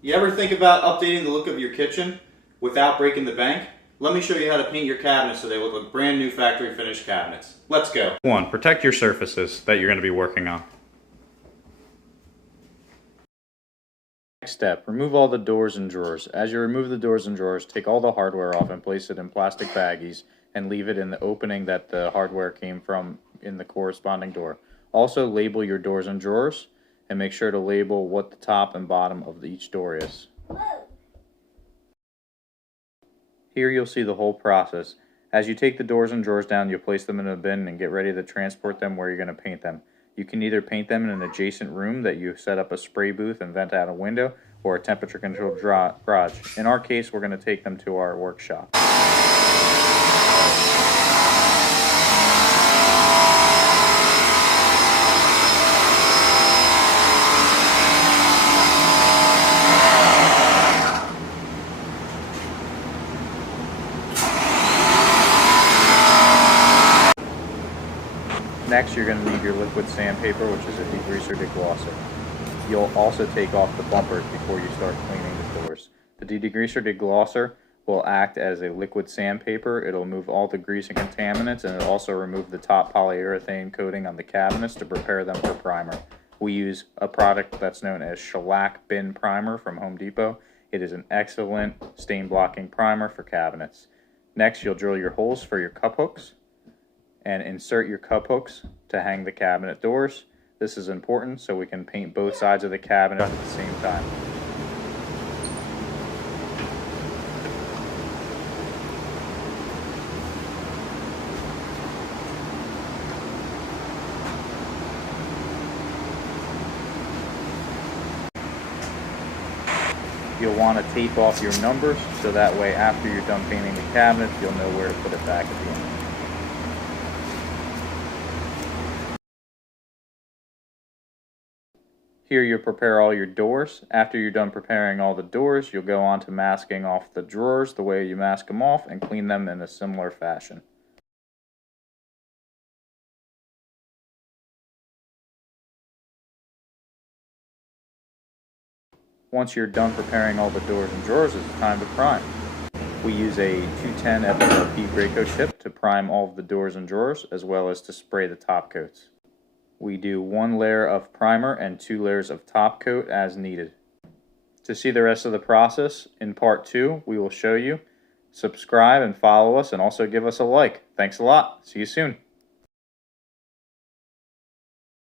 You ever think about updating the look of your kitchen without breaking the bank? Let me show you how to paint your cabinets so they look like brand new factory finished cabinets. Let's go. 1. Protect your surfaces that you're going to be working on. Next step, remove all the doors and drawers. As you remove the doors and drawers, take all the hardware off and place it in plastic baggies and leave it in the opening that the hardware came from in the corresponding door. Also label your doors and drawers and make sure to label what the top and bottom of each door is. Here you'll see the whole process. As you take the doors and drawers down, you'll place them in a bin and get ready to transport them where you're going to paint them. You can either paint them in an adjacent room that you set up a spray booth and vent out a window, or a temperature controlled garage. In our case, we're going to take them to our workshop. Next, you're going to need your liquid sandpaper, which is a degreaser deglosser. You'll also take off the bumpers before you start cleaning the doors. The degreaser deglosser will act as a liquid sandpaper. It'll remove all the grease and contaminants, and it'll also remove the top polyurethane coating on the cabinets to prepare them for primer. We use a product that's known as shellac bin primer from Home Depot. It is an excellent stain blocking primer for cabinets. Next, you'll drill your holes for your cup hooks and insert your cup hooks to hang the cabinet doors. This is important so we can paint both sides of the cabinet at the same time. You'll want to tape off your numbers so that way after you're done painting the cabinet, you'll know where to put it back at the end. Here you'll prepare all your doors. After you're done preparing all the doors, you'll go on to masking off the drawers the way you mask them off and clean them in a similar fashion. Once you're done preparing all the doors and drawers, it's time to prime. We use a 210 FFLP Graco tip to prime all of the doors and drawers, as well as to spray the top coats. We do 1 layer of primer and 2 layers of top coat as needed. To see the rest of the process, in part 2, we will show you. Subscribe and follow us, and also give us a like. Thanks a lot. See you soon.